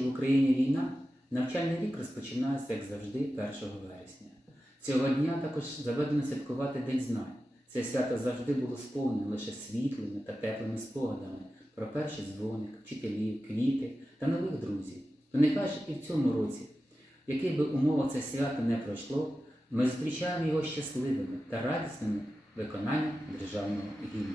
в Україні війна, навчальний рік розпочинається, як завжди, 1 вересня. Цього дня також заведено святкувати День знань. Це свято завжди було сповнене лише світлими та теплими спогадами про перший дзвоник, вчителів, квіти та нових друзів. То нехай ж і в цьому році, в яких би умовах це свято не пройшло, ми зустрічаємо його щасливими та радісними виконанням державного гімну.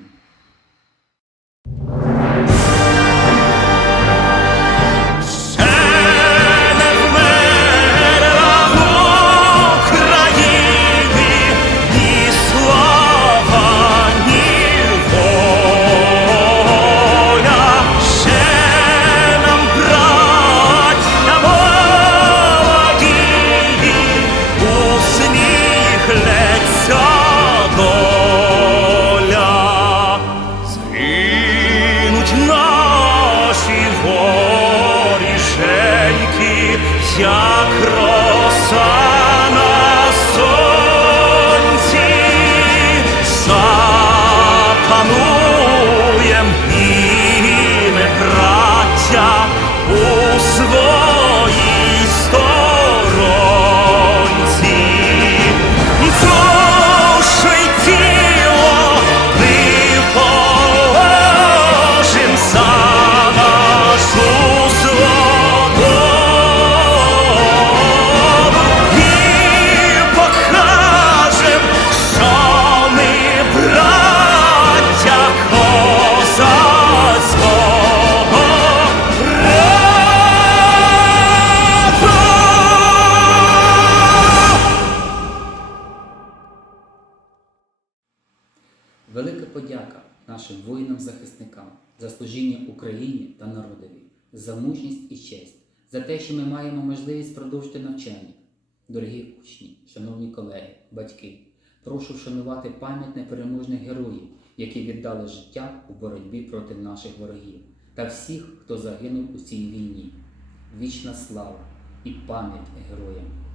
Як Велика подяка нашим воїнам-захисникам за служіння Україні та народові, за мужність і честь, за те, що ми маємо можливість продовжити навчання. Дорогі учні, шановні колеги, батьки, прошу вшанувати пам'ять непереможних героїв, які віддали життя у боротьбі проти наших ворогів, та всіх, хто загинув у цій війні. Вічна слава і пам'ять героям!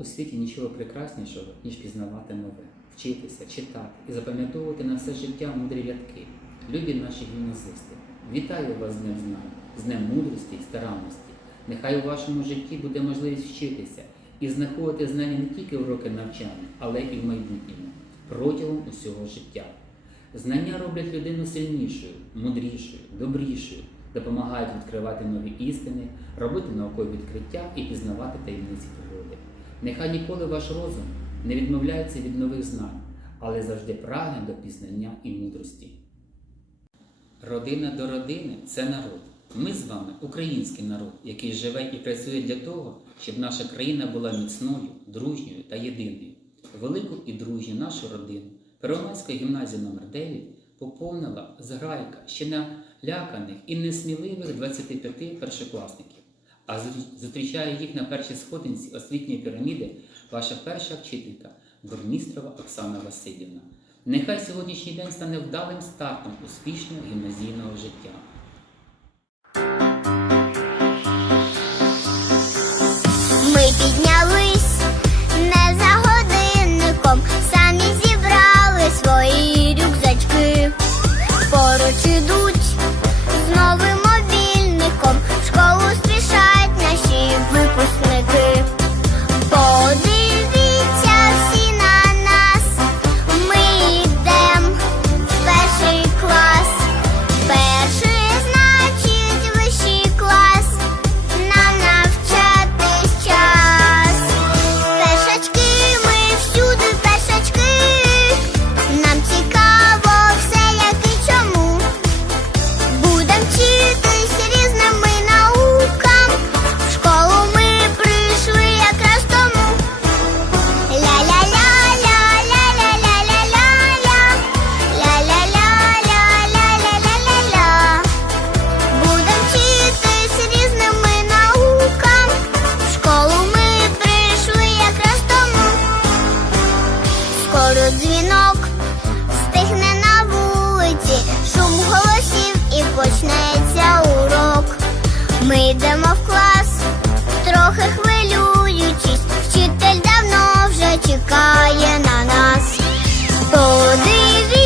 У світі нічого прекраснішого, ніж пізнавати нове, вчитися, читати і запам'ятовувати на все життя мудрі рядки. Любі наші гімназисти, вітаю вас з Днем знань, з Днем мудрості і старанності. Нехай у вашому житті буде можливість вчитися і знаходити знання не тільки в роки навчання, але і в майбутньому, протягом усього життя. Знання роблять людину сильнішою, мудрішою, добрішою, допомагають відкривати нові істини, робити наукові відкриття і пізнавати таємниці природи. Нехай ніколи ваш розум не відмовляється від нових знань, але завжди прагне до пізнання і мудрості. Родина до родини це народ. Ми з вами український народ, який живе і працює для того, щоб наша країна була міцною, дружньою та єдиною. Велику і дружню нашу родину Первомайська гімназія номер 9 поповнила зграйка ще наляканих і несміливих 25 першокласників. А зустрічає їх на першій сходинці освітньої піраміди ваша перша вчителька Бурмістрова Оксана Васильівна. Нехай сьогоднішній день стане вдалим стартом успішного гімназійного життя. Дзвінок, стихне на вулиці, шум голосів і почнеться урок. Ми йдемо в клас, трохи хвилюючись, вчитель давно вже чекає на нас. Подивіться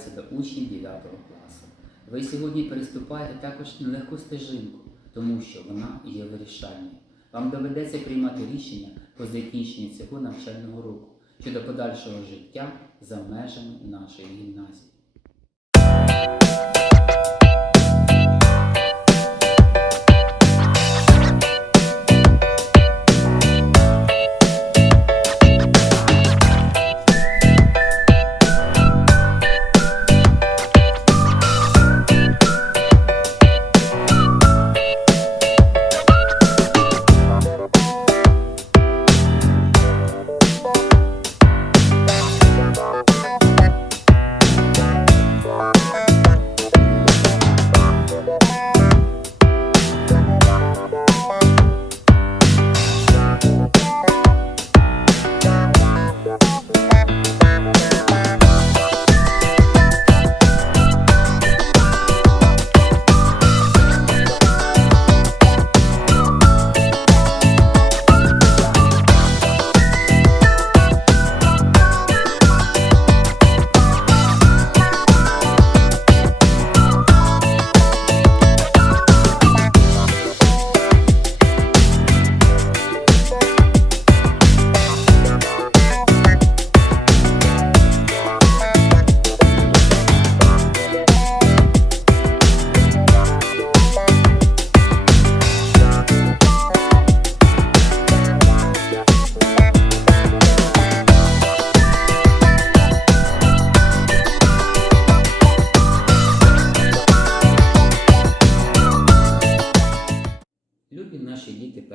звертаюся до учнів 9 класу. Ви сьогодні переступаєте також нелегку стежинку, тому що вона є вирішальною. Вам доведеться приймати рішення по закінченні цього навчального року щодо подальшого життя за межами нашої гімназії.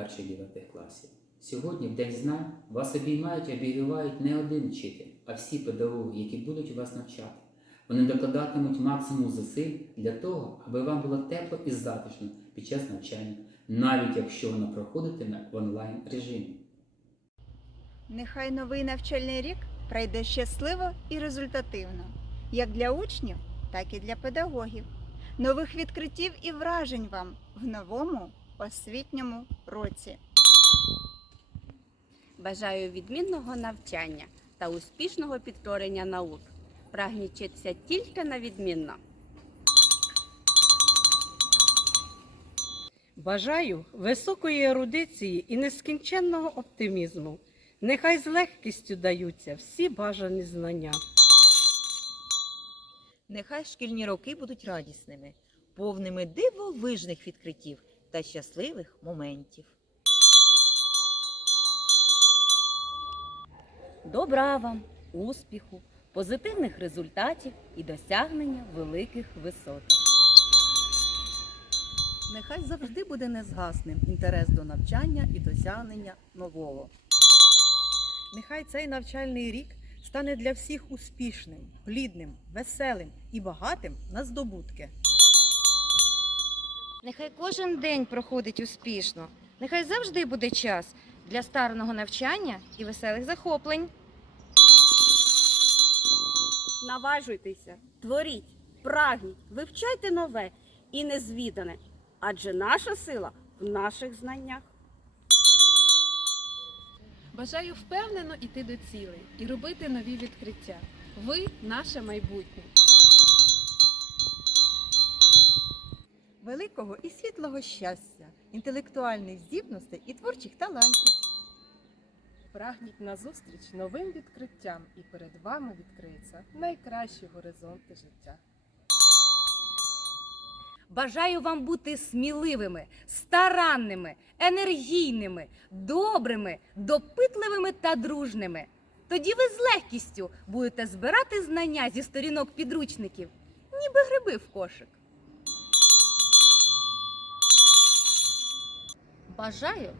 1-9 класів. Сьогодні, в День знань, вас обіймають і обігрівають не один вчитель, а всі педагоги, які будуть вас навчати. Вони докладатимуть максимум зусиль для того, аби вам було тепло і затишно під час навчання, навіть якщо воно проходитиме в онлайн режимі. Нехай новий навчальний рік пройде щасливо і результативно, як для учнів, так і для педагогів. Нових відкриттів і вражень вам в новому освітньому році. Бажаю відмінного навчання та успішного підкорення наук. Прагніть вчитися тільки на відмінно. Бажаю високої ерудиції і нескінченного оптимізму. Нехай з легкістю даються всі бажані знання. Нехай шкільні роки будуть радісними, повними дивовижних відкриттів та щасливих моментів. Добра вам, успіху, позитивних результатів і досягнення великих висот. Нехай завжди буде незгасним інтерес до навчання і досягнення нового. Нехай цей навчальний рік стане для всіх успішним, плідним, веселим і багатим на здобутки. Нехай кожен день проходить успішно. Нехай завжди буде час для старного навчання і веселих захоплень. Наважуйтеся, творіть, прагніть, вивчайте нове і незвідане, адже наша сила в наших знаннях. Бажаю впевнено йти до цілей і робити нові відкриття. Ви наше майбутнє. Великого і світлого щастя, інтелектуальних здібностей і творчих талантів. Прагніть назустріч новим відкриттям, і перед вами відкриються найкращі горизонти життя. Бажаю вам бути сміливими, старанними, енергійними, добрими, допитливими та дружними. Тоді ви з легкістю будете збирати знання зі сторінок підручників, ніби гриби в кошик. Бажаю,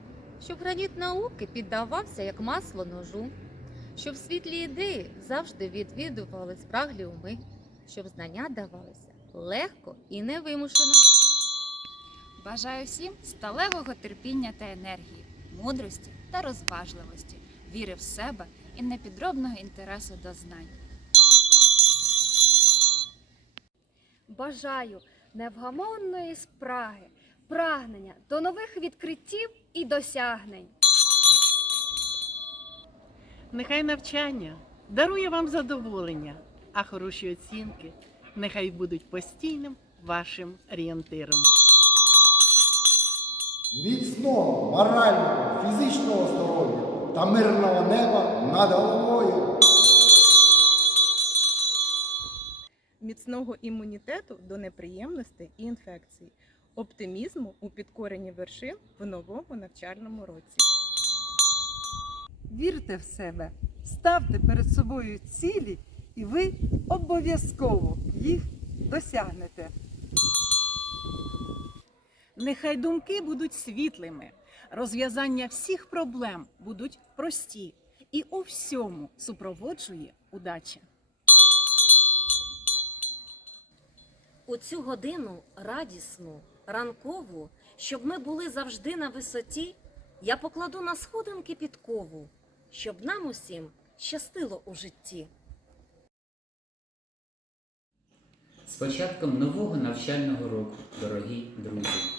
щоб граніт науки піддавався як масло ножу, щоб світлі ідеї завжди відвідували спраглі уми, щоб знання давалися легко і невимушено. Бажаю всім сталевого терпіння та енергії, мудрості та розважливості, віри в себе і непідробного інтересу до знань. Бажаю невгамонної спраги, прагнення до нових відкриттів і досягнень. Нехай навчання дарує вам задоволення, а хороші оцінки нехай будуть постійним вашим орієнтиром. Міцного, морального, фізичного здоров'я та мирного неба над головою. Міцного імунітету до неприємностей і інфекцій, оптимізму у підкоренні вершин в новому навчальному році. Вірте в себе, ставте перед собою цілі, і ви обов'язково їх досягнете. Нехай думки будуть світлими, розв'язання всіх проблем будуть прості, і у всьому супроводжує удача. У цю годину радісну, ранкову, щоб ми були завжди на висоті, я покладу на сходинки підкову, щоб нам усім щастило у житті. З початком нового навчального року, дорогі друзі!